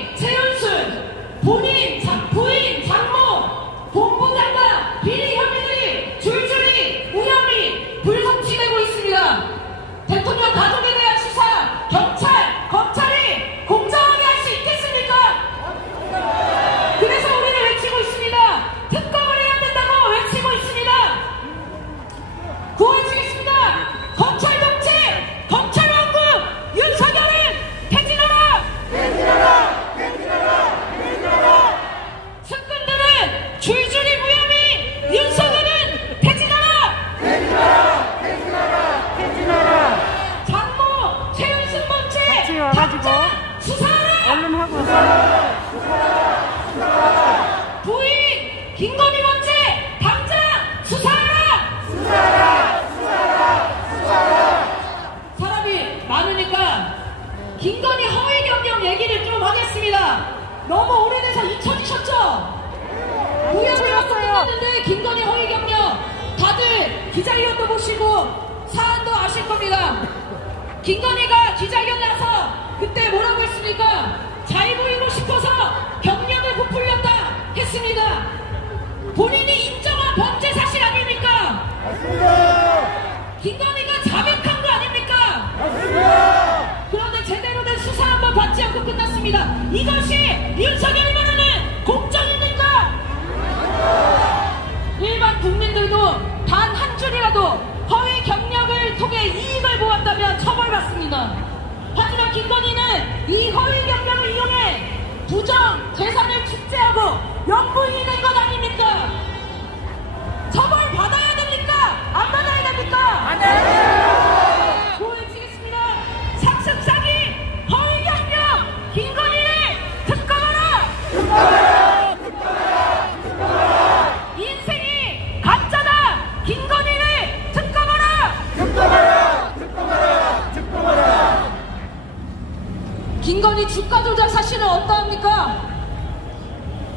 김건희, 최윤순, 부인, 장모, 본부장과 비리 혐의들이 줄줄이 무혐의 불송치되고 있습니다. 대통령 가족에 대한 수사, 경찰, 검찰이 공정하게 할 수 있겠습니까? 그래서 우리는 외치고 있습니다. 특검을 해야 된다고 외치고 있습니다. 구호해주겠습니다. 검찰 독재, 검찰 왕국, 윤석열은 퇴진하라! 퇴진하라! 퇴진하라! 퇴진하라! 측근들은 줄줄이 무혐의, 윤석열은 퇴진하라! 퇴진하라! 퇴진하라! 퇴진하라! 장모, 최윤순 범죄, 당장 수사하라! 얼른 하고 부인, 김건희 범죄, 당장 수사하라! 사람이 많으니까 김건희 허위 경력 얘기를 좀 하겠습니다. 너무 오래돼서 잊혀지셨죠? 무혐의로 끝났는데 김건희 허위 경력 다들 기자회견도 보시고 사안도 아실 겁니다. 김건희가 기자회견 나서 그때 뭐라고 했습니까? 잘 보이고 싶어서 경력을 부풀렸다 했습니다. 본인이 인정한 범죄 사실 아닙니까? 맞습니다. 김건희가 자백한 거 아닙니까? 맞습니다. 그런데 제대로 된 수사 한번 받지 않고 끝났습니다. 이것이 윤석열이 말하는 공정입니까? 일반 국민들도 단 한 줄이라도 허위 경력을 통해 이익을 보았다면 처벌받습니다. 하지만 김건희는 이 허위 경력을 이용해 부정 재산을 축제하고 영부인이 된 것 아닙니까? 처벌 받아야 됩니까? 안 받아야 됩니까? 안 됩니다. 보여주겠습니다. 상습 사기, 허위 경력, 김건희를 특검하라. 특검하라. 특검하라. 특검하라. 인생이 가짜다. 김건희를 특검하라. 특검하라. 특검하라. 특검하라. 김건희 주가 조작 사실은 어떠합니까?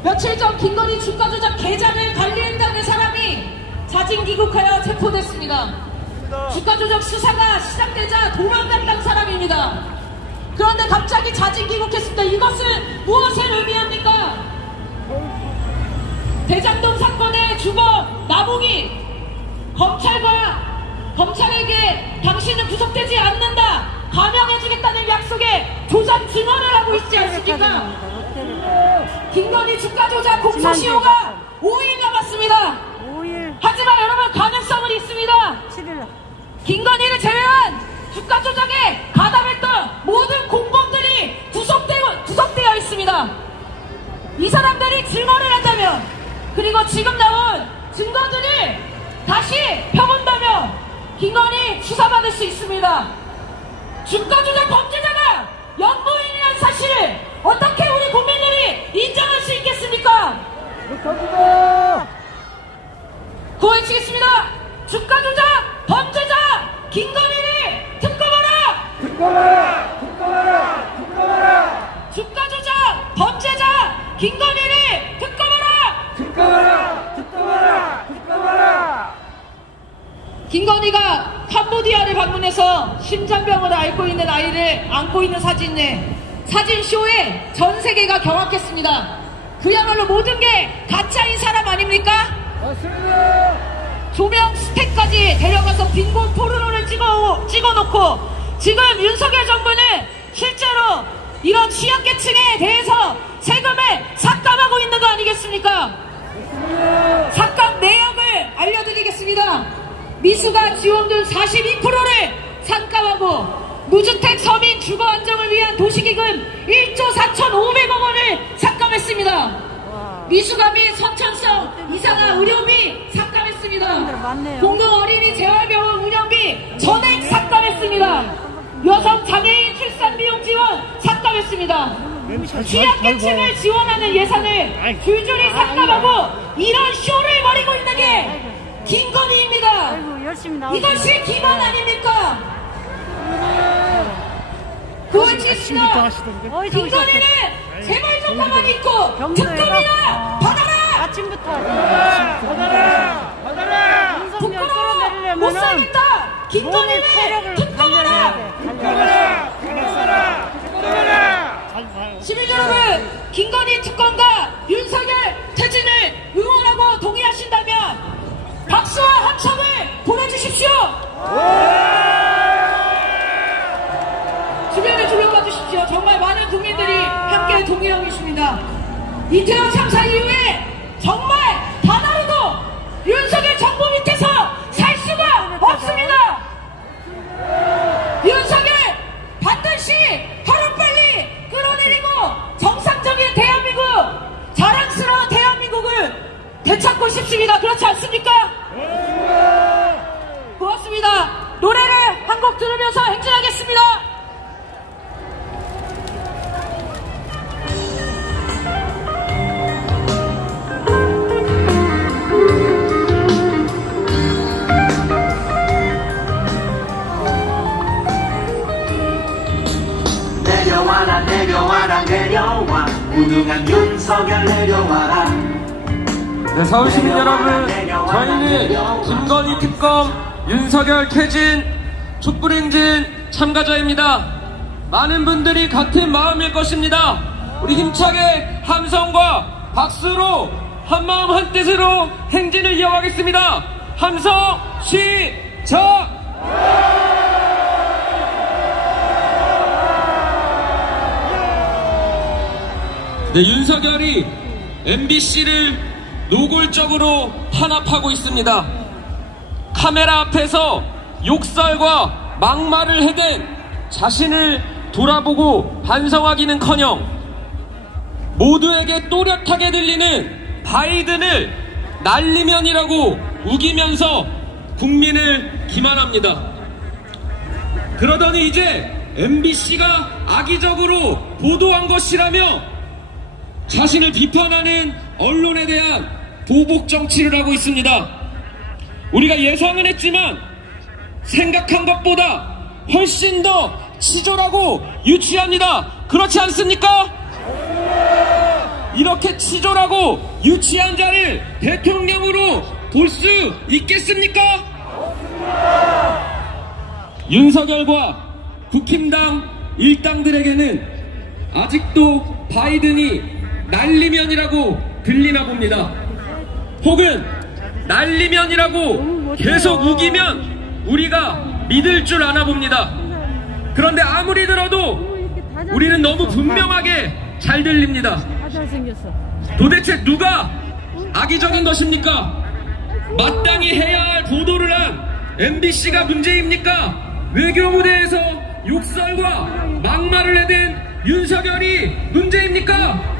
며칠 전 김건희 주가 조작 계좌를 관리했다는 사람이 자진 귀국하여 체포됐습니다. 주가 조작 수사가 시작되자 도망갔다는 사람입니다. 그런데 갑자기 자진 귀국했습니다. 이것은 무엇을 의미합니까? 대장동 사건의 주범 나봉이 검찰에게 당신은 구속되지 않는다, 감형해주겠다는 약속에 조작 증언을 하고 있지 않습니까? 김건희 주가 조작 공소시효가 5일 남았습니다. 5일. 하지만 여러분, 가능성은 있습니다. 7일. 김건희를 제외한 주가 조작에 가담했던 모든 공범들이 구속되어 있습니다. 이 사람들이 증언을 한다면, 그리고 지금 나온 증거들을 다시 펴본다면 김건희 수사받을 수 있습니다. 주가 조작 범죄자가 영부인이라는 사실을 어떻게 우리 국민들이 인정할 수 있겠습니까? 고해치겠습니다. 주가 조작 범죄자 김건희를 특검하라. 특검하라. 특검하라. 특검하라. 주가 조작 범죄자 김건희를 특검하라. 특검하라. 특검하라. 특검하라. 김건희가 캄보디아를 방문해서 심장병을 앓고 있는 아이를 안고 있는 사진쇼에 전 세계가 경악했습니다. 그야말로 모든 게 가짜인 사람 아닙니까? 맞습니다. 조명 스택까지 데려가서 빈곤 포르노를 찍어놓고 지금 윤석열 정부는 실제로 이런 취약계층에 대해서 세금을 삭감하고 있는 거 아니겠습니까? 맞습니다. 삭감 내역을 알려드리겠습니다. 미수가 지원금 42%를 삭감하고 무주택 서민 주거 안정을 위한 도시기금 1조 4,500억 원을 삭감했습니다. 미수가 및 선천성 이상한 의료비 삭감했습니다. 공공 어린이 재활병원 운영비 전액 삭감했습니다. 여성 장애인 출산 비용 지원 삭감했습니다. 취약계층을 지원하는 예산을 줄줄이 삭감하고 이런 쇼를 벌이고 있는 게 김건희입니다. 이것이 기본 아닙니까? 그것입니다. 김건희는 제발 좀 가만히 있고 특검이나 받아라. 아침부터 받아라. 부끄러워 못 살겠다. 김건희는 특검하라. 특검하라. 특검하라. 특검하라. 시민 여러분, 김건희 특검과 윤석열 퇴진을 응원하고 동의하신다면 박수와 함성을 보내주십시오. 주변에 둘러봐 주십시오. 정말 많은 국민들이 함께 동의하고 있습니다. 이태원 참사 이후에 정말 단 하루도 윤석열 정부 밑에서 살 수가 없습니다. 윤석열 반드시 하루빨리 끌어내리고 정상적인 대한민국, 자랑스러운 대한민국을 되찾고 싶습니다. 그렇지 않습니까? 고맙습니다. 노래를 한 곡 들으면서 행진하겠습니다. 내려와 무능한 윤석열 내려와라. 네, 서울 시민 여러분, 저희는 김건희 특검 윤석열 퇴진 촛불행진 참가자입니다. 많은 분들이 같은 마음일 것입니다. 우리 힘차게 함성과 박수로 한마음 한뜻으로 행진을 이어가겠습니다. 함성 시작! 네, 윤석열이 MBC를 노골적으로 탄압하고 있습니다. 카메라 앞에서 욕설과 막말을 해댄 자신을 돌아보고 반성하기는커녕 모두에게 또렷하게 들리는 바이든을 날리면이라고 우기면서 국민을 기만합니다. 그러더니 이제 MBC가 악의적으로 보도한 것이라며 자신을 비판하는 언론에 대한 보복 정치를 하고 있습니다. 우리가 예상은 했지만 생각한 것보다 훨씬 더 치졸하고 유치합니다. 그렇지 않습니까? 이렇게 치졸하고 유치한 자를 대통령으로 볼 수 있겠습니까? 윤석열과 국힘당 일당들에게는 아직도 바이든이 날리면이라고 들리나 봅니다. 혹은 날리면이라고 계속 우기면 우리가 믿을 줄 아나 봅니다. 그런데 아무리 들어도 우리는 너무 분명하게 잘 들립니다. 도대체 누가 악의적인 것입니까? 마땅히 해야 할 보도를 한 MBC가 문제입니까? 외교부대에서 욕설과 막말을 해댄 윤석열이 문제입니까?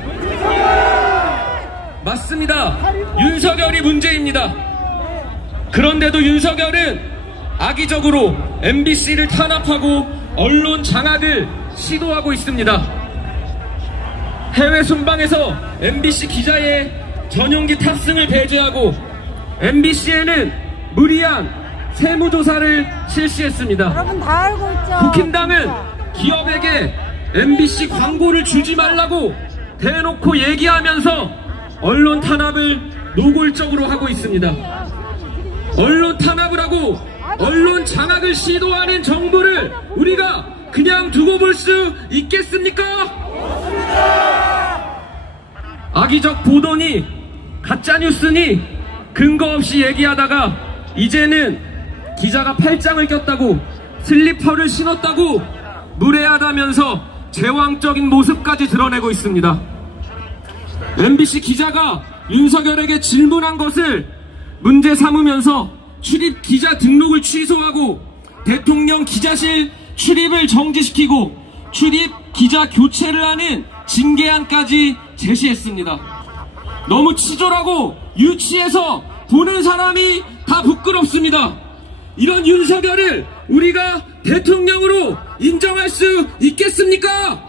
맞습니다. 윤석열이 문제입니다. 그런데도 윤석열은 악의적으로 MBC를 탄압하고 언론 장악을 시도하고 있습니다. 해외 순방에서 MBC 기자의 전용기 탑승을 배제하고 MBC에는 무리한 세무조사를 실시했습니다. 여러분 다 알고 있죠. 국힘당은 기업에게 MBC 광고를 주지 말라고 대놓고 얘기하면서 언론 탄압을 노골적으로 하고 있습니다. 언론 탄압을 하고 언론 장악을 시도하는 정부를 우리가 그냥 두고 볼 수 있겠습니까? 악의적 보도니 가짜뉴스니 근거 없이 얘기하다가 이제는 기자가 팔짱을 꼈다고 슬리퍼를 신었다고 무례하다면서 제왕적인 모습까지 드러내고 있습니다. MBC 기자가 윤석열에게 질문한 것을 문제 삼으면서 출입 기자 등록을 취소하고 대통령 기자실 출입을 정지시키고 출입 기자 교체를 하는 징계안까지 제시했습니다. 너무 치졸하고 유치해서 보는 사람이 다 부끄럽습니다. 이런 윤석열을 우리가 대통령으로 인정할 수 있겠습니까?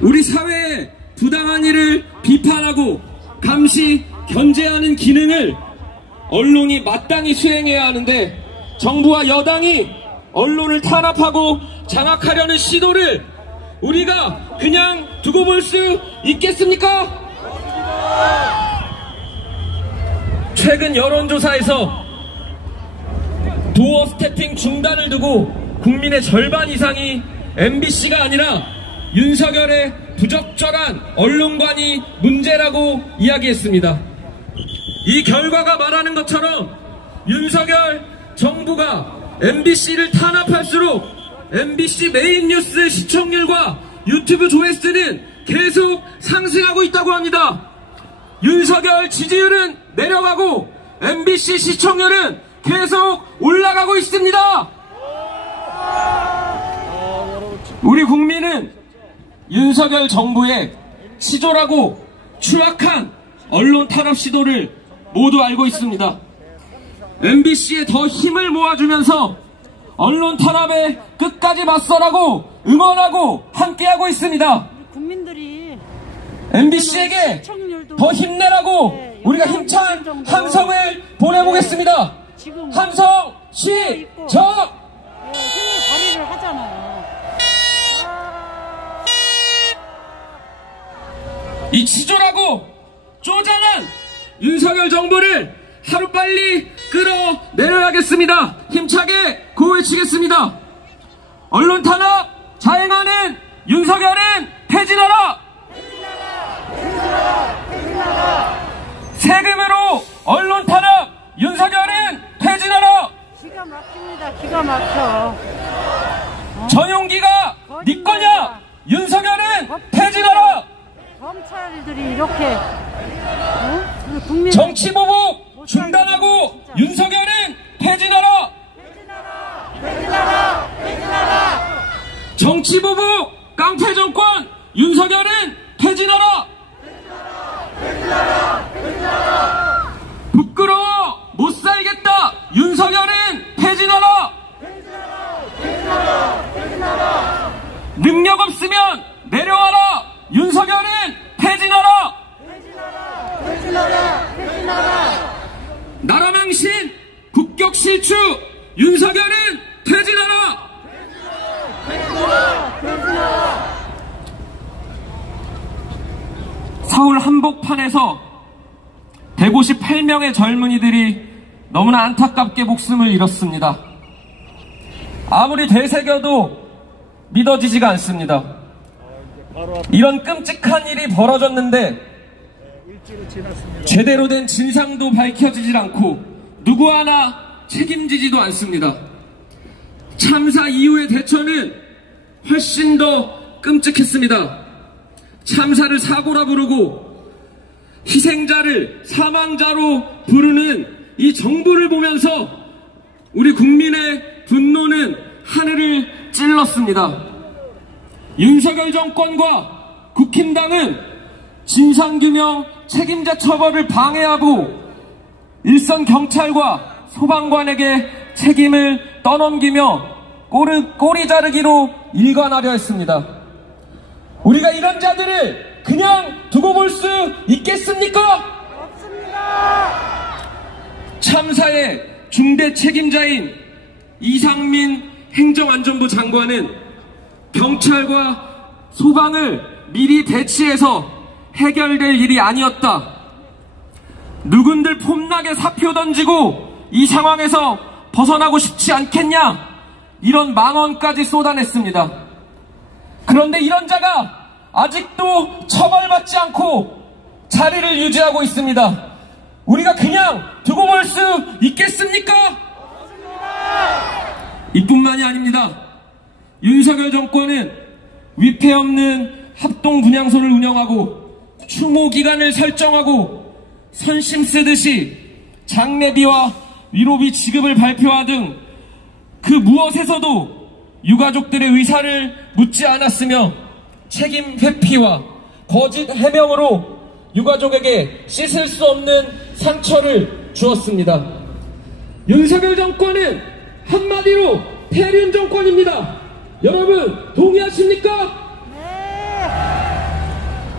우리 사회의 부당한 일을 비판하고 감시, 견제하는 기능을 언론이 마땅히 수행해야 하는데 정부와 여당이 언론을 탄압하고 장악하려는 시도를 우리가 그냥 두고 볼 수 있겠습니까? 최근 여론조사에서 도어 스태핑 중단을 두고 국민의 절반 이상이 MBC가 아니라 윤석열의 부적절한 언론관이 문제라고 이야기했습니다. 이 결과가 말하는 것처럼 윤석열 정부가 MBC를 탄압할수록 MBC 메인 뉴스 시청률과 유튜브 조회수는 계속 상승하고 있다고 합니다. 윤석열 지지율은 내려가고 MBC 시청률은 계속 올라가고 있습니다. 우리 국민은 윤석열 정부의 치졸하고 추악한 언론 탄압 시도를 모두 알고 있습니다. MBC에 더 힘을 모아주면서 언론 탄압에 끝까지 맞서라고 응원하고 함께하고 있습니다. 국민들이 MBC에게 더 힘내라고 우리가 힘찬 함성을 보내보겠습니다. 함성 시작! 힘의 발휘를 하잖아요. 이 치졸하고 쪼잔한 윤석열 정부를 하루빨리 끌어내려야겠습니다. 힘차게 구호외치겠습니다. 언론 탄압 자행하는 윤석열은 퇴진하라! 세금으로 언론 탄압 윤석열은 퇴진하라! 기가 막힙니다. 기가 막혀. 전용기가 네 거냐? 윤석열은 퇴진하라! 검찰들이 이렇게 국민 정치보복 중단하고 윤석열은 퇴진하라! 정치보복 깡패정권 윤석열은 퇴진하라! 부끄러워 못살겠다 윤석열은 퇴진하라! 능력 없으면 내려와라 윤석열은 퇴진하라! 나라 망신 국격 실추 윤석열은 퇴진하라! 서울 한복판에서 158명의 젊은이들이 너무나 안타깝게 목숨을 잃었습니다. 아무리 되새겨도 믿어지지가 않습니다. 이런 끔찍한 일이 벌어졌는데 제대로 된 진상도 밝혀지질 않고 누구 하나 책임지지도 않습니다. 참사 이후의 대처는 훨씬 더 끔찍했습니다. 참사를 사고라 부르고 희생자를 사망자로 부르는 이 정부를 보면서 우리 국민의 분노는 하늘을 찔렀습니다. 윤석열 정권과 국힘당은 진상규명 책임자 처벌을 방해하고 일선 경찰과 소방관에게 책임을 떠넘기며 꼬리 자르기로 일관하려 했습니다. 우리가 이런 자들을 그냥 두고 볼 수 있겠습니까? 없습니다. 참사의 중대 책임자인 이상민 행정안전부 장관은 경찰과 소방을 미리 배치해서 해결될 일이 아니었다. 누군들 폼나게 사표 던지고 이 상황에서 벗어나고 싶지 않겠냐? 이런 망언까지 쏟아냈습니다. 그런데 이런 자가 아직도 처벌받지 않고 자리를 유지하고 있습니다. 우리가 그냥 두고 볼 수 있겠습니까? 이뿐만이 아닙니다. 윤석열 정권은 위패 없는 합동 분향소를 운영하고 추모 기간을 설정하고 선심 쓰듯이 장례비와 위로비 지급을 발표하 등 그 무엇에서도 유가족들의 의사를 묻지 않았으며 책임 회피와 거짓 해명으로 유가족에게 씻을 수 없는 상처를 주었습니다. 윤석열 정권은 한마디로 폐륜 정권입니다. 여러분 동의하십니까?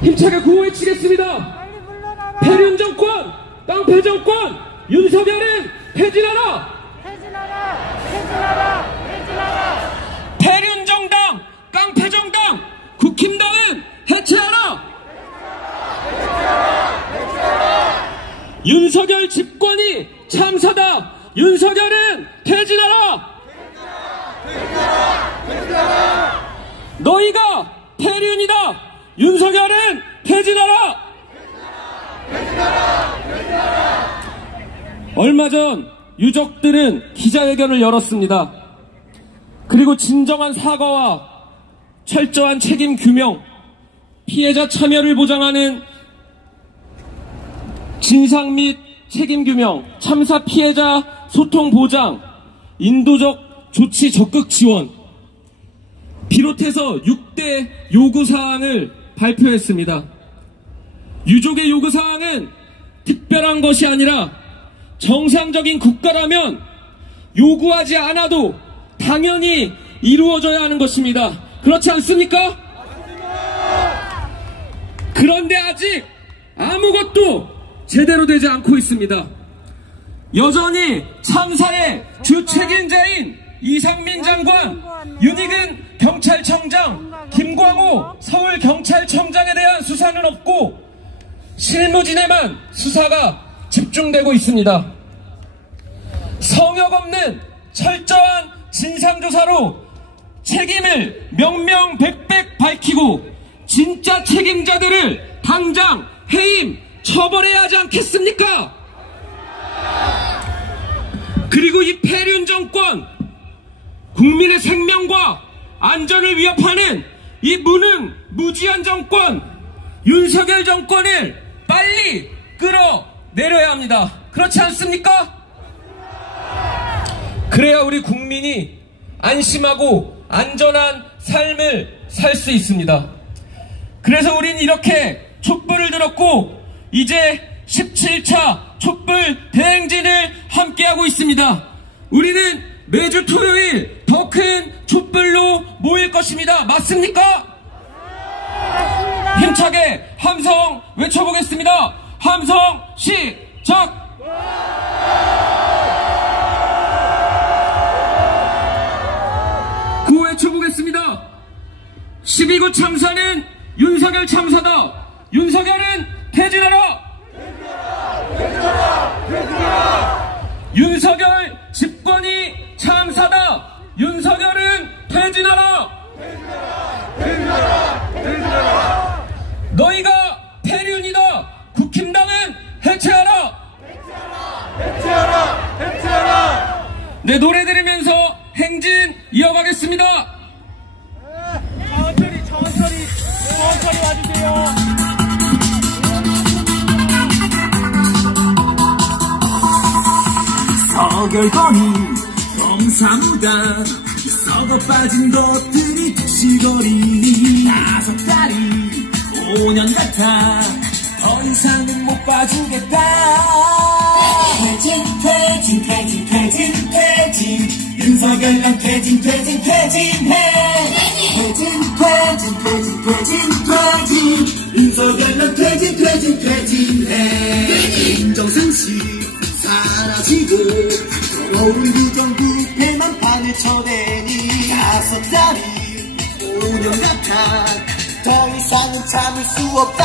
네. 힘차게 구호외치겠습니다. 빨리 물러나라. 폐륜 정권, 깡패 정권, 윤석열은 퇴진하라! 퇴진하라. 퇴진하라. 퇴진하라. 폐륜 정당, 깡패 정당, 국힘당은 해체하라! 윤석열 집권이 참사다! 윤석열은 퇴진하라! 너희가 폐륜이다. 윤석열은 퇴진하라. 얼마 전 유족들은 기자회견을 열었습니다. 그리고 진정한 사과와 철저한 책임 규명, 피해자 참여를 보장하는 진상 및 책임 규명, 참사 피해자 소통 보장, 인도적 조치 적극 지원, 비롯해서 6대 요구사항을 발표했습니다. 유족의 요구사항은 특별한 것이 아니라 정상적인 국가라면 요구하지 않아도 당연히 이루어져야 하는 것입니다. 그렇지 않습니까? 그런데 아직 아무것도 제대로 되지 않고 있습니다. 여전히 참사의 주 책임자인 이상민 장관, 윤익은 경찰청장, 김광호 서울경찰청장에 대한 수사는 없고 실무진에만 수사가 집중되고 있습니다. 성역 없는 철저한 진상조사로 책임을 명명백백 밝히고 진짜 책임자들을 당장 해임, 처벌해야 하지 않겠습니까? 그리고 이 폐륜 정권, 국민의 생명과 안전을 위협하는 이 무능, 무지한 정권, 윤석열 정권을 빨리 끌어내려야 합니다. 그렇지 않습니까? 그래야 우리 국민이 안심하고 안전한 삶을 살 수 있습니다. 그래서 우린 이렇게 촛불을 들었고 이제 17차 촛불 대행진을 함께하고 있습니다. 우리는 매주 토요일 더 큰 촛불로 모일 것입니다. 맞습니까? 힘차게 함성 외쳐보겠습니다. 함성 시작! 구호 외쳐보겠습니다. 12구 참사는 윤석열 참사다. 윤석열은 퇴진하라. 윤석열 집권이 참사다. 윤석열은 퇴진하라. 너희가 폐륜이다. 국힘당은 해체하라. 네, 노래 들으면서 행진 이어가겠습니다. 천천히 와주세요. 서결건이 검사무당 썩어 빠진 것들이 시거리니 5달이 5년 같아 더 이상은 못 봐주겠다. 퇴진 윤석열 넌 퇴진해. 윤석열 넌 퇴진해. 인정상식 사라지고 더러운 부정부패만 판을 쳐대니 5달이 5년 같아 더 이상은 참을 수 없다.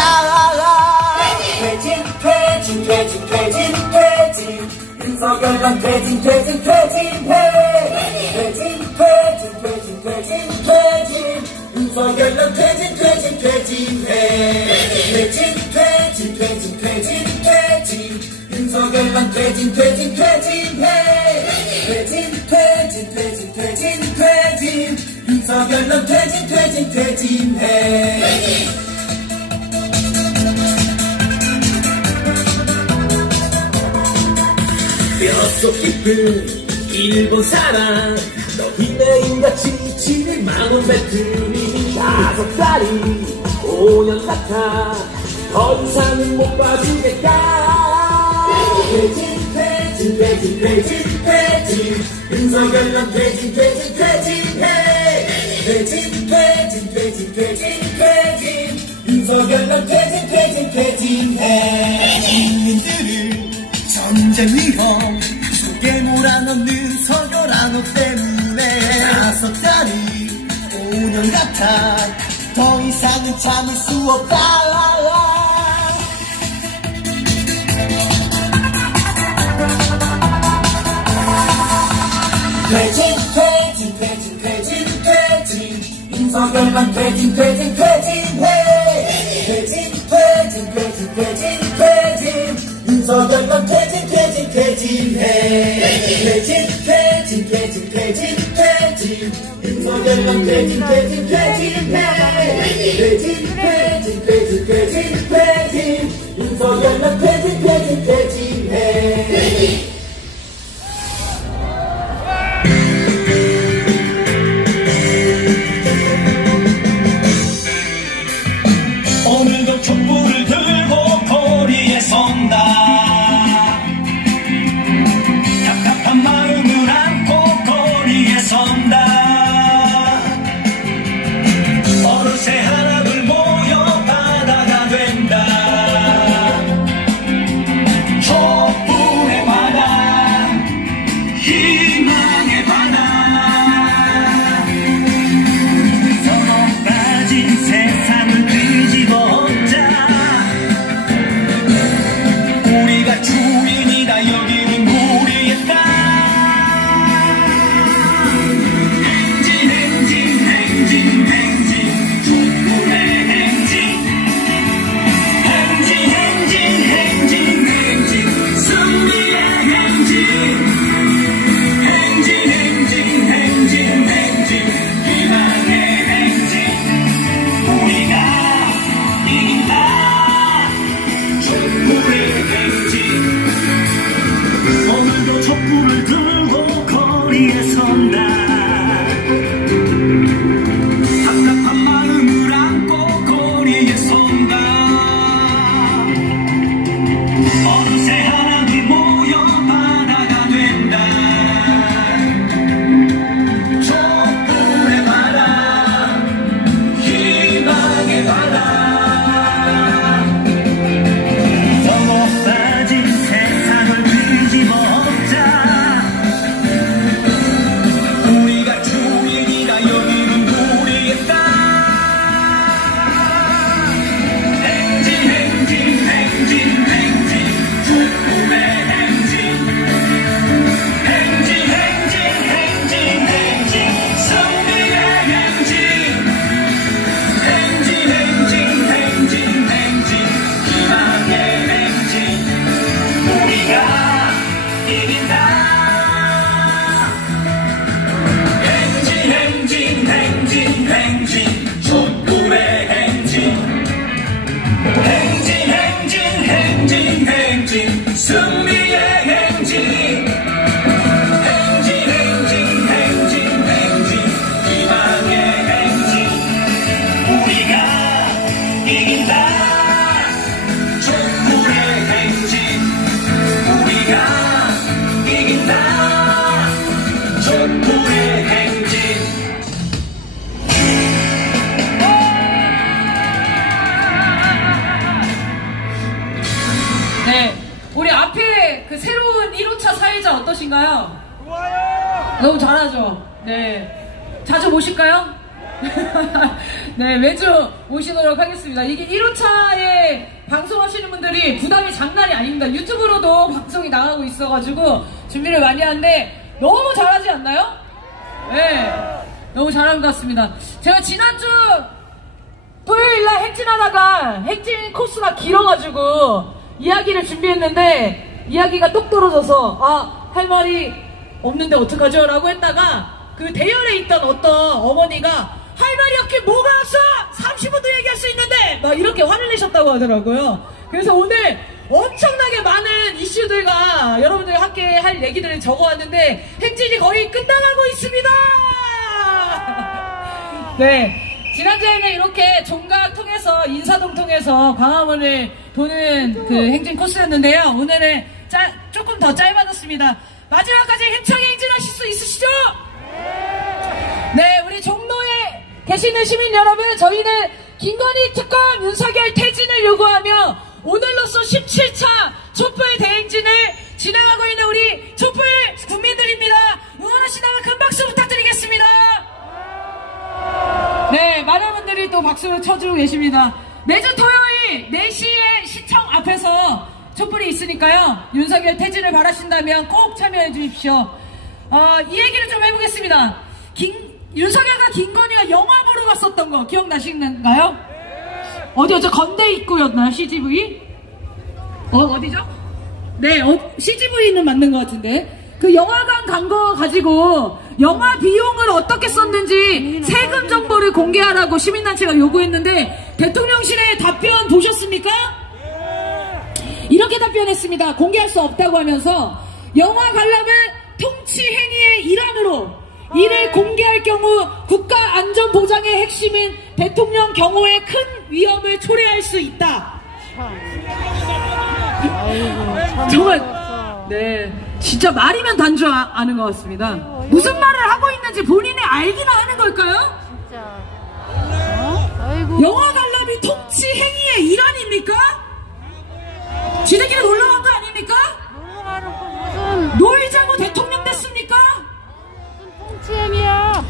퇴진 윤석열 넌 퇴진해. 윤석열 넌 퇴진해. 윤석열 넌 퇴진해. 윤석열 넌 퇴진해. 뼛속 깊은 일본 사람 너희 매일같이 지는 만원 배틀이 5달이 5년 같아 더 이상은 못 봐주겠다. 퇴진 윤석열 넌 퇴진해. 윤석열 넌 퇴진해. 국민들을 전쟁 위험 속에 몰아넣는 서결한호 때문에 5달이 5년 같아 더 이상은 참을 수 없다. 퇴진 윤석열 윤석열만 퇴진 퇴진 퇴진해 퇴진 퇴진 퇴진 퇴진 퇴진 윤석열만 퇴진 퇴진 퇴진해 퇴진 퇴진 퇴진 퇴진 퇴진 윤석열만 퇴진 퇴진 퇴진해 퇴진 퇴진 퇴진 퇴진 퇴진 윤석열만 퇴진 퇴진 퇴진해 오늘도 촛불을 들고 거리에 선다. 답답한 마음을 안고 거리에 선다. 어느새 하나둘 모여 바다가 된다. 촛불의 바다, 희망의 바다. 서로 빠진 세상을 뒤집어엎자. 우리가 주인이다. 여기는 우리의 땅. 행진 행진 행진 행진 촛불의 행진. 행진 행진 행진 행진 승리의 행진. 행진 행진 행진 행진 희망의 행진. 우리가 이긴다. 촛불의 행진. 오늘도 촛불을 들고 거리에 선다. 답답한 마음을 안고 거리에 선다. 어느새 하나둘 모여 바다가 된다. 촛불의 바다, 희망의 바다. 서로 빠진 세상을 뒤집어엎자. 우리가 주인이다. 여기는 우리의 땅. 행진 행진 행진 행진 촛불의 행진. 행진 행진 행진 행진 승리의 행진. 행진 행진 행진 행진 희망의 행진. 우리가 이긴다. 행진 행진 행진 행진 촛불의 행진. 행진 행진 행진 행진 승리의 행진. 행진 행진 행진 행진 희망의 행진. 우리가 이긴다. 촛불의 행진. 우리가 이긴다. 촛불의 행진. 네, 우리 앞에 그 새로운 1호차 사회자 어떠신가요? 좋아요. 너무 잘하죠? 네. 자주 모실까요? 네, 매주 모시도록 하겠습니다. 이게 1호차에 방송하시는 분들이 부담이 장난이 아닙니다. 유튜브로도 방송이 나가고 있어가지고 준비를 많이 하는데 너무 잘하지 않나요? 네. 너무 잘한 것 같습니다. 제가 지난주 토요일날 행진하다가 행진 코스가 길어가지고 이야기를 준비했는데 이야기가 똑 떨어져서 할 말이 없는데 어떡하죠? 라고 했다가 그 대열에 있던 어떤 어머니가 할 말이 없게 뭐가 없어! 30분도 얘기할 수 있는데! 막 이렇게 화를 내셨다고 하더라고요. 그래서 오늘 엄청나게 많은 이슈들과 여러분들과 함께 할 얘기들을 적어왔는데 행진이 거의 끝나가고 있습니다! 네. 지난주에는 이렇게 종각 통해서 인사동 통해서 광화문을 도는 그 행진 코스였는데요. 오늘은 조금 더 짧아졌습니다. 마지막까지 힘차게 행진하실 수 있으시죠? 네, 우리 종로에 계시는 시민 여러분, 저희는 김건희 특검 윤석열 퇴진을 요구하며 오늘로써 17차 촛불 대행진을 진행하고 있는 우리 촛불 국민들입니다. 응원하시다면 큰 박수 부탁드리겠습니다. 네, 많은 분들이 또 박수를 쳐주고 계십니다. 매주 토요일 4시에 시청 앞에서 촛불이 있으니까요. 윤석열 퇴진을 바라신다면 꼭 참여해 주십시오. 이 얘기를 좀 해보겠습니다. 윤석열과 김건희가 영화 보러 갔었던 거 기억나시는가요? 어디였죠? 건대 입구였나요? CGV? 어디죠? 네, CGV는 맞는 것 같은데. 그 영화관 간 거 가지고 영화 비용을 어떻게 썼는지 세금 정보를 공개하라고 시민단체가 요구했는데 대통령실의 답변 보셨습니까? 이렇게 답변했습니다. 공개할 수 없다고 하면서 영화 관람을 통치 행위의 일환으로 이를 공개할 경우 국가 안전 보장의 핵심인 대통령 경호에 큰 위험을 초래할 수 있다. 정말 네, 진짜 말이면 단줄 아는 것 같습니다. 무슨 말을 하고 있는지 본인이 알기나 하는 걸까요? 영화 관람이 통치 행위의 일환입니까? 지들끼리 놀러 간 거 아닙니까? 놀자고 대통령 됐습니까? 통치 행위야.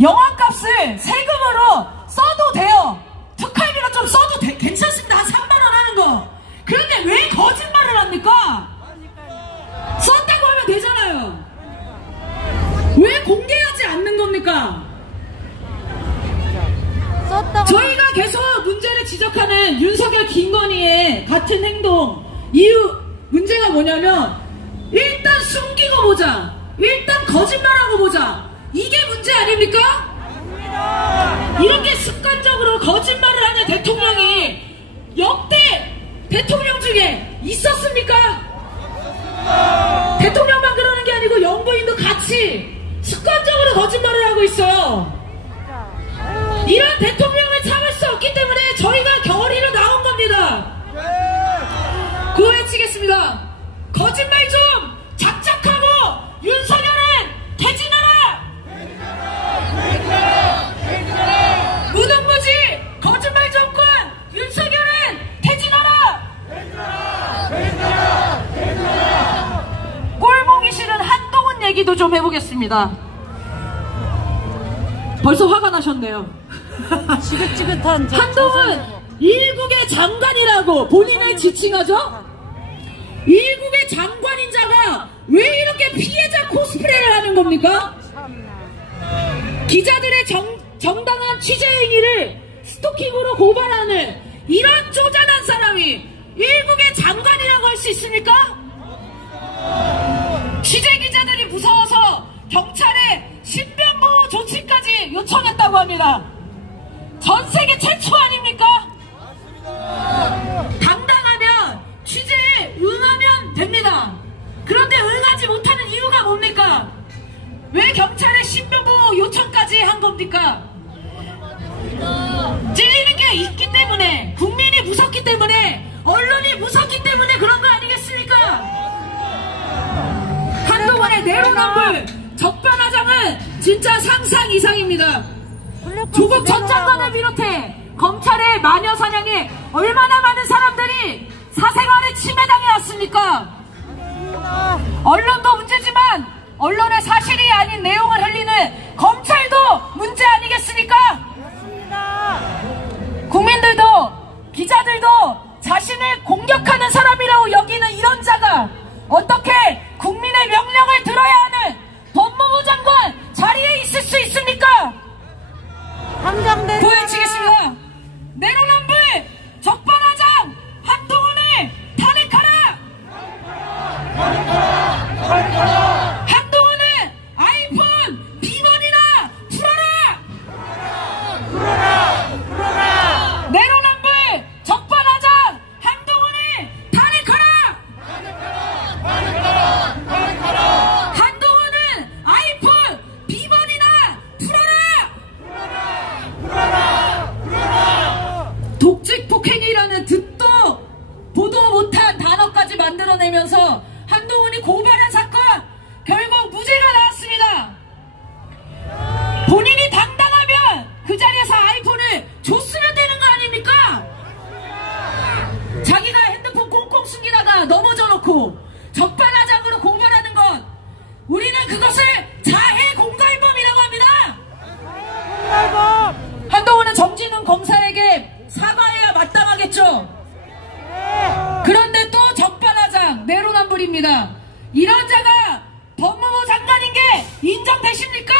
영화값을 세금으로 써도 돼요. 특활비로 좀 써도 괜찮습니다. 한 3만 원 하는 거. 그런데 왜 거짓말을 합니까? 썼다고 하면 되잖아요. 왜 공개하지 않는 겁니까? 저희가 계속 문제를 지적하는 윤석열 김건희의 같은 행동 문제가 뭐냐면 일단 숨기고 보자, 일단 거짓말하고 보자, 이게 문제 아닙니까? 이렇게 습관적으로 거짓말을 하는 대통령이 역대 대통령 중에 있었습니까? 대통령만 그러는 게 아니고 영부인도 같이 습관적으로 거짓말을 하고 있어요. 이런 대통령을 참을 수 없기 때문에 저희가 겨울이로 나온 겁니다. 구호외치겠습니다. 거짓말 좀 작작하고 윤석열은 퇴진하라! 무능무지 거짓말 정권 윤석열은 퇴진하라! 꼴보기 싫은 한동훈 얘기도 좀 해보겠습니다. 벌써 화가 나셨네요. 지긋지긋한 한동훈 일국의 장관이라고 본인을 지칭하죠? 일국의 장관인 자가 왜 이렇게 피해자 코스프레를 하는 겁니까? 기자들의 정당한 취재 행위를 스토킹으로 고발하는 이런 쪼잔한 사람이 일국의 장관이라고 할 수 있습니까? 취재 기자들이 무서워서 경찰에 신변보호 조치까지 요청했다고 합니다. 전 세계 최초 아닙니까? 당당하면 취재에 응하면 됩니다. 그런데 응하지 못하는 이유가 뭡니까? 왜 경찰에 신변보호 요청까지 한 겁니까? 찔리는 게 있기 때문에, 국민이 무섭기 때문에, 언론이 무섭기 때문에 그런 거 아니겠습니까? 한동훈의 내로남불 적반하장은 진짜 상상 이상입니다. 조국 전 장관을 비롯해 검찰의 마녀 사냥에 얼마나 많은 사람들이 사생활에 침해당해 왔습니까? 언론도 문제지만 언론의 사실이 아닌 내용을 흘리는 검찰도 문제 아니겠습니까? 국민들도 기자들도 자신을 공격하는 사람이라고 여기는 이런 자가 어떻게 국민의 명령을 들어야 하는 법무부 장관 자리에 있을 수 있습니까? 보여주겠습니다. 내로남불 적반하장 한동훈을 탄핵하라! 한동훈은 아이폰 비번이나 풀어라! 내로남불 적반하장 한동훈을 탄핵하라! 한동훈은 아이폰 비번이나 풀어라! 독직 폭행이라는 듣도 보도 못한 단어까지 만들어내면서 한동훈이 고발한 사건 결국 무죄가 나왔습니다. 본인이 당당하면 그 자리에서 아이폰을 줬으면 되는 거 아닙니까? 자기가 핸드폰 꽁꽁 숨기다가 넘어져 놓고 적반하장으로 고발하는 것, 우리는 그것을 자해 공갈범이라고 합니다. 한동훈은 정진웅 검사에게 사과해야 마땅하겠죠. 그런데 또 적반하장 내로남불입니다. 이런 자가 법무부 장관인 게 인정되십니까?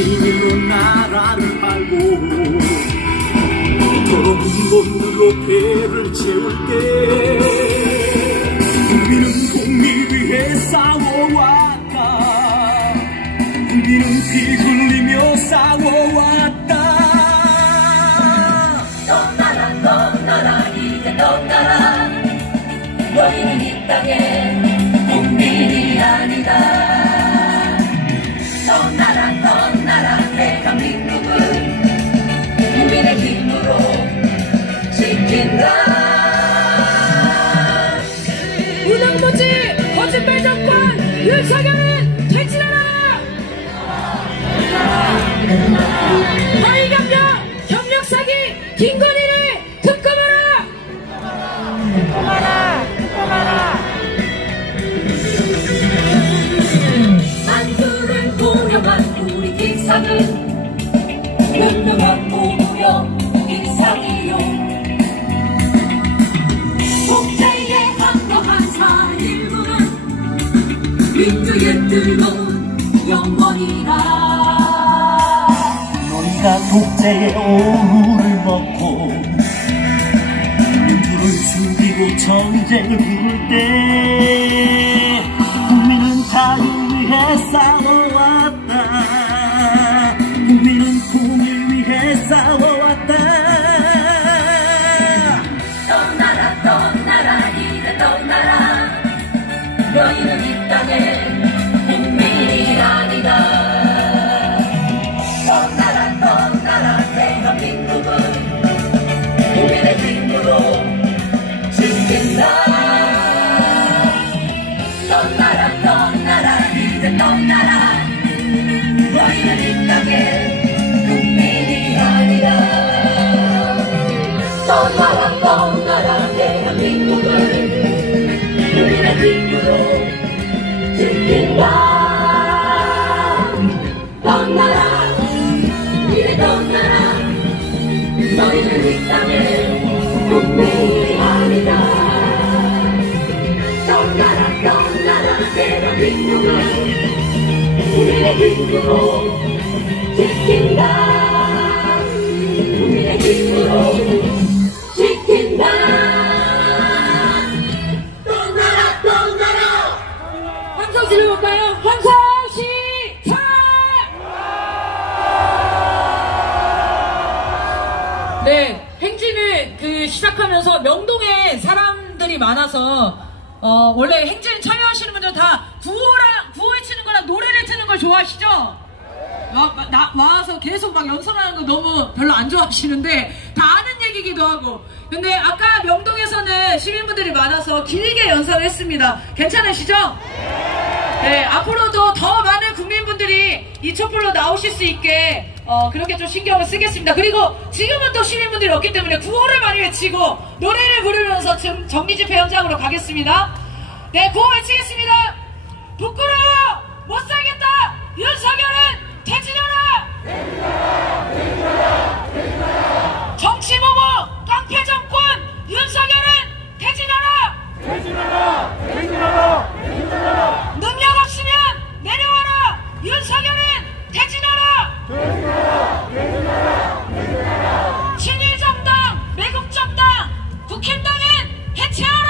진실로 나라를 알고 더러운 돈으로 배를 채울 때 우리는 공리 위해 싸워왔다. 우리는 피 흘리며 싸워왔다. 떠나라 이제 떠나라. 너희는 이 땅의 국민이 아니다. 떠나라 대한민국은 국민의 힘으로 지킨다. 무능무지 거짓말 정권 윤석열은 퇴진하라. 허위경력 경력사기 김건희를 특검하라. 만수를 고려한 우리 기상은 현명한 모두여 기상이요. 독재에 합력한 사일부는 민주의 뜨거운 영원이라. 너희가 독재의 오후를 먹고 민주를 숨기고 전쟁을 부를 때 국민은 자유 위해 싸워왔다. 국민은 통일 위해 싸워왔다. 떠나라 이제 떠나라. 너희는 이 땅의 국민이 아니다. 떠나라 대한민국은 국민의 힘으로 지킨다. 떠나라 이제 떠나라. 너희는 이 땅의 국민이 아니다. 떠나라 대한민국은 국민의 힘으로 지킨다. 떠나라 이제 떠나라. 너희는 이 땅의 국민이 아니다. 떠나라 대한민국은 국민의 힘으로 지킨다. 국민의 힘으로 지킨다. 떠나라. 함성 질러볼까요? 함성 시작! 네, 행진을 시작하면서 명동에 사람들이 많아서 원래 행진 참여하시는 분들 다 구호에 치는 거랑 노래를 트는 걸 좋아하시죠? 와서 계속 막 연설하는 거 너무 별로 안 좋아하시는데 다 아는 얘기기도 하고. 근데 아까 명동에서는 시민분들이 많아서 길게 연설을 했습니다. 괜찮으시죠? 네, 앞으로도 더 많은 국민분들이 이 촛불로 나오실 수 있게 그렇게 좀 신경을 쓰겠습니다. 그리고 지금은 또 시민분들이 없기 때문에 구호를 많이 외치고 노래를 부르면서 지금 정리집회 현장으로 가겠습니다. 네, 구호 외치겠습니다. 부끄러워 못살겠다. 윤석열은 퇴진하라. 정치보복 깡패 정권 윤석열은 퇴진하라. 능력 없으면 내려와라. 윤석열은 퇴진하라. 친일정당 매국정당 국힘당은 해체하라.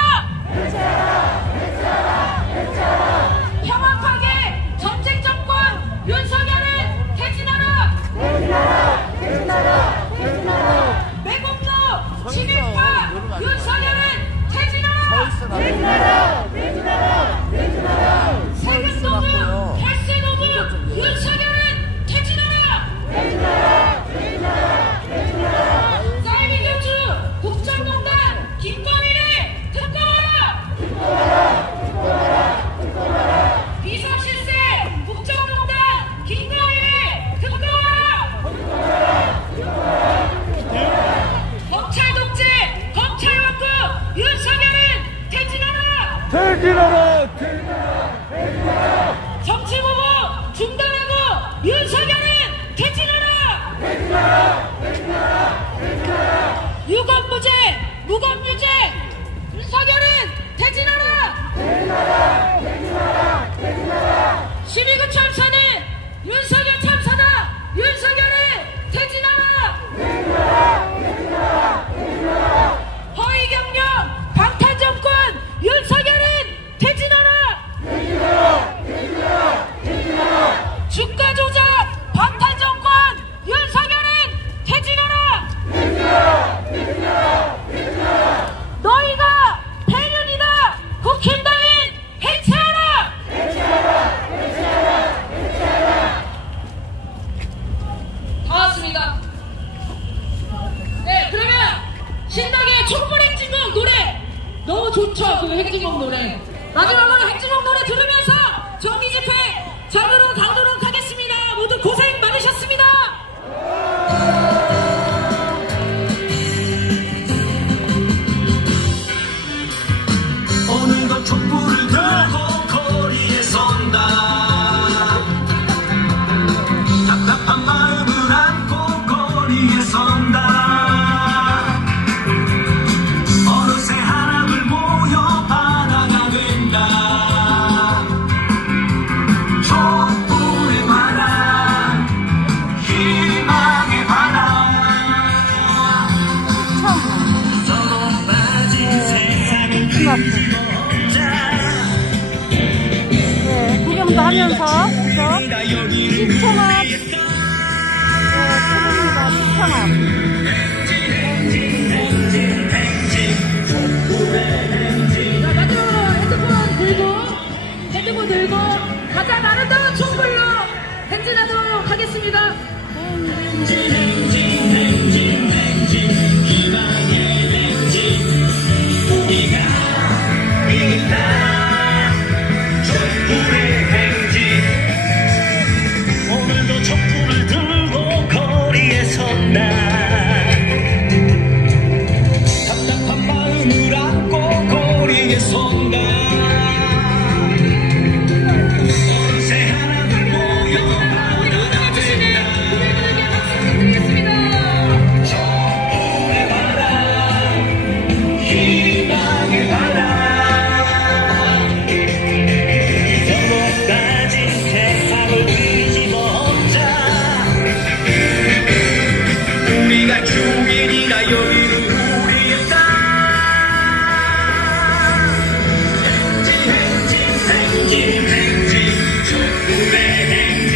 평화파괴 전쟁정권 윤석열은 퇴진하라. 매국노 친일파 윤석열은 퇴진하라. 세금도둑 혈세도둑 윤석열은 퇴진하라. 쌀비교주 국정농단 김건희를 특검하라. 비서실세 국정농단 김건희를 특검하라. 검찰 독재 검찰 왕국 윤석열은 퇴진하라. 정치보복 중단하고 윤석열은 퇴진하라. 유검무죄 무검유죄 윤석열은 퇴진하라. 12구 참사는 윤석열 참사다. 너무 좋죠. 그 행진곡 노래. 마지막으로 행진곡 노래 들으면서 정기 집회 자료로 가도록 하겠습니다. 모두 고생 많으셨습니다. 오늘도 촛불을 들고 거리에 선다. 답답한 마음을 안고 거리에 선다. 어느새 하나둘 모여 바다가 된다. 촛불의 바람, 희망의 바람. 서로 빠진 세상을 뒤집어 네, 구경도 하면서 그래서 시청합 트입니다. 시청합. 자, 마지막으로 핸드폰 들고 가장 아름다운 촛불로 행진하도록 하겠습니다. 오늘도 촛불을 들고 거리에 선다. 답답한 마음을 안고 거리에 선다. 어느새 하나둘 모여 바다가 된다. 촛불의 바람, 희망의 바람. 서로 따진 세상을 뒤집어 엎자. 우리가 중인이가 여기는 우리의 땅. 행진 촛불의 행진.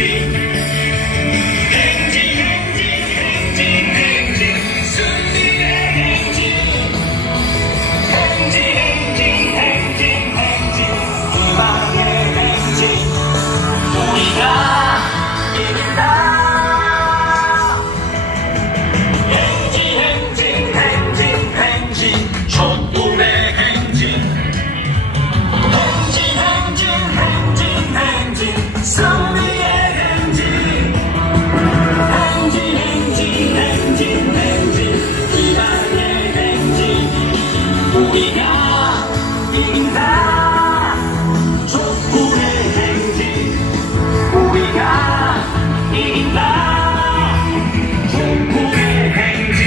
행진 승리의 행진. 행진 희망의 행진. 우리가 이긴다. 행진 촛불의 행진. 행진 승리의 행진. 행진 희망의 행진. 우리가 이긴다. 촛불의 행진. 우리가 이긴다. 촛불의 행진.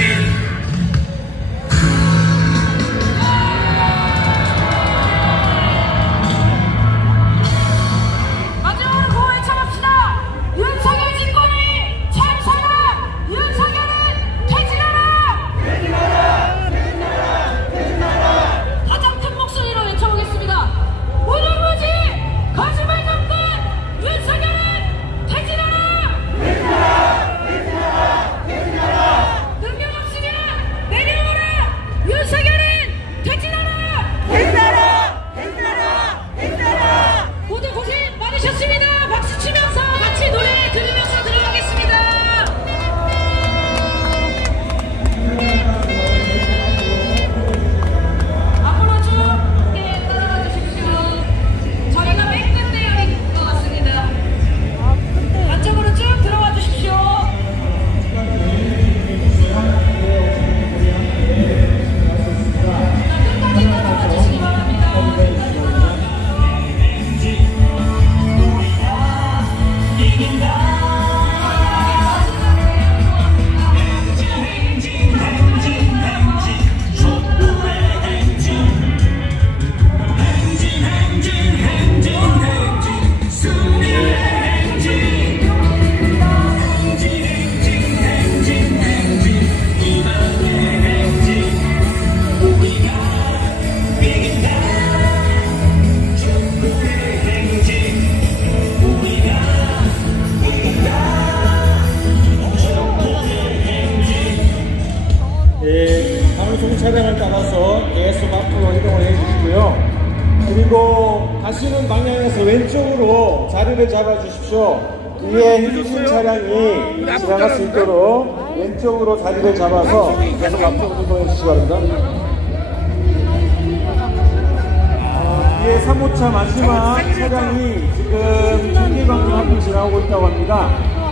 마지막으로 구호 외쳐봅시다. 윤석열 집권이 참사라. 윤석열은 퇴진하라. 가장 큰 목소리로 외쳐보겠습니다. 무지무지 거짓말 정권 윤석열은 퇴진하라. 능력 없으면 내려오라. 윤석열은 퇴진하라. 모두 고생 많으셨습니다. 박수 치면서 같이 노래 들으면서 들어가겠습니다. 앞으로 쭉 따라와 주십시오. 저희가 맨 끝에 있는 것 같습니다. 안쪽으로 쭉 들어와 주십시오. 끝까지 따라와 주시기 바랍니다. 방송 차량을 따라서 계속 앞으로 이동을 해주시고요. 그리고 가시는 방향에서 왼쪽으로 자리를 잡아주십시오. 위에 행진 차량이 지나갈 수 있도록 왼쪽으로 자리를 잡아서 계속 앞으로 이동해 주시기 바랍니다. 뒤에 3호차 마지막 차량이 지금 경기광장 앞을 지나오고 있다고 합니다.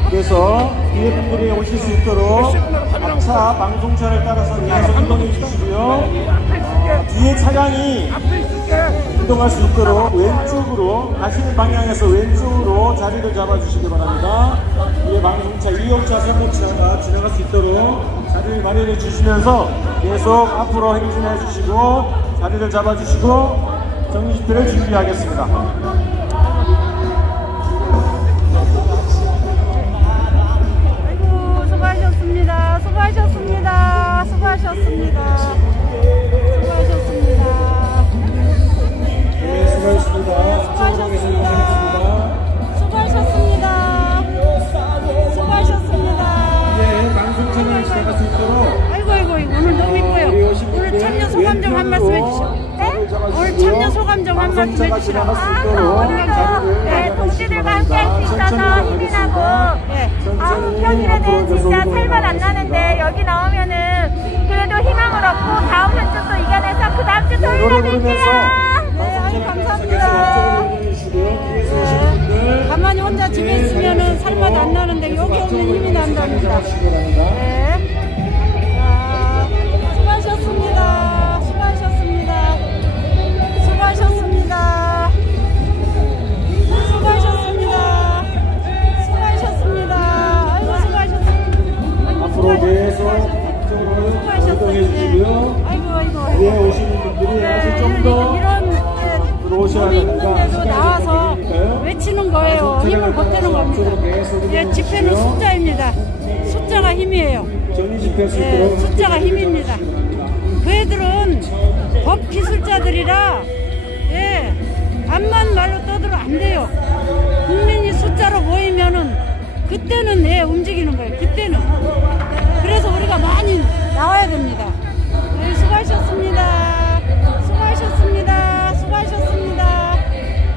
그래서 뒤에 분들이 오실 수 있도록 앞차 방송차를 따라서 계속 이동해 주시고요. 뒤에 차량이 이동할 수 있도록 왼쪽으로 가시는 방향에서 왼쪽으로 자리를 잡아주시기 바랍니다. 뒤에 방송차 2호차 3호차가 지나갈 수 있도록 자리를 마련해 주시면서 계속 앞으로 행진해 주시고 자리를 잡아주시고 정리집회를 준비하겠습니다. 아이고, 수고하셨습니다. 수고하셨습니다. 수고하셨습니다. 수고하셨습니다. 네, 수고하셨습니다. 수고하셨습니다. 수고하셨습니다. 네, 방송 채널 시작할 수 있도록 아이고, 오늘 너무 이뻐요. 오늘 참여 소감 좀 한 말씀 해주시죠. 오늘 참여 소감 좀 한 말씀 해주시죠. 네, 동지들과 함께 할 수 있어서 힘이 나고, 평일에는 진짜 살만 안 나는데, 여기 나오면은 그래도 희망을 얻고, 다음 한 주 또 이겨내서 그 다음 주 토요일에 뵐게요. 네, 아유, 감사합니다. 가만히 혼자 집에 있으면은 살맛 안 나는데, 여기 오면 힘이 난답니다. 네. 수고하셨습니다. 수고하셨습니다. 수고하셨습니다. 수고하셨습니다. 수고하셨습니다. 아이고, 수고하셨습니다. 앞으로 계속 앞쪽으로 이동해 주시고요. 아이고. 뒤에 오시는 분들이 아직 좀 더 들어오셔야 됩니다. 있는데도 나와서 외치는 거예요. 힘을 보태는 겁니다. 예, 집회는 숫자입니다. 숫자가 힘이에요. 정리 집회 할 수 예, 있도록 숫자가 힘입니다. 그 애들은 법 기술자들이라 예, 암만 말로 떠들어 안 돼요. 국민이 숫자로 모이면은 그때는 예, 움직이는 거예요. 그때는. 그래서 우리가 많이 나와야 됩니다. 네, 수고하셨습니다. 수고하셨습니다. 수고하셨습니다.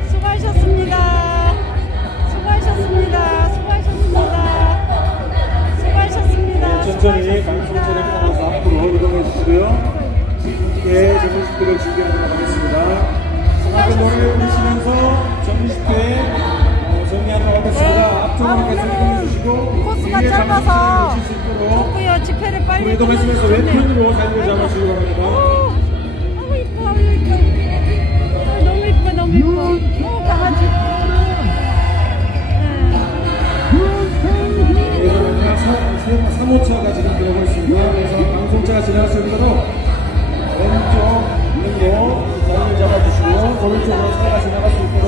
수고하셨습니다. 수고하셨습니다. 수고하셨습니다. 수고하셨습니다. 천천히 방송차를 따라서 앞으로 이동해 주시고요. 함께 정리집회를 준비하도록 하겠습니다. 앞에 노래를 부르시면서 정리집회 정리하도록 하겠습니다. 앞쪽으로 계속 이동해 주시고 코스가 뒤에 짧아서 방송차를 오실 수 있도록 좋고요. 집회를 빨리 이동하시면서 왼편으로 자리를 잡아주시기 바랍니다. 아우 이뻐, 아우 이뻐. 너무 이뻐, 너무 이뻐. 강아지. 그래서 3호차가 지금 들어오고 있습니다. 그래서 방송차가 지나갈 수 있도록 왼쪽 눈으로 자리를 잡아주시고요. 오른쪽으로 차가 지나갈 수 있도록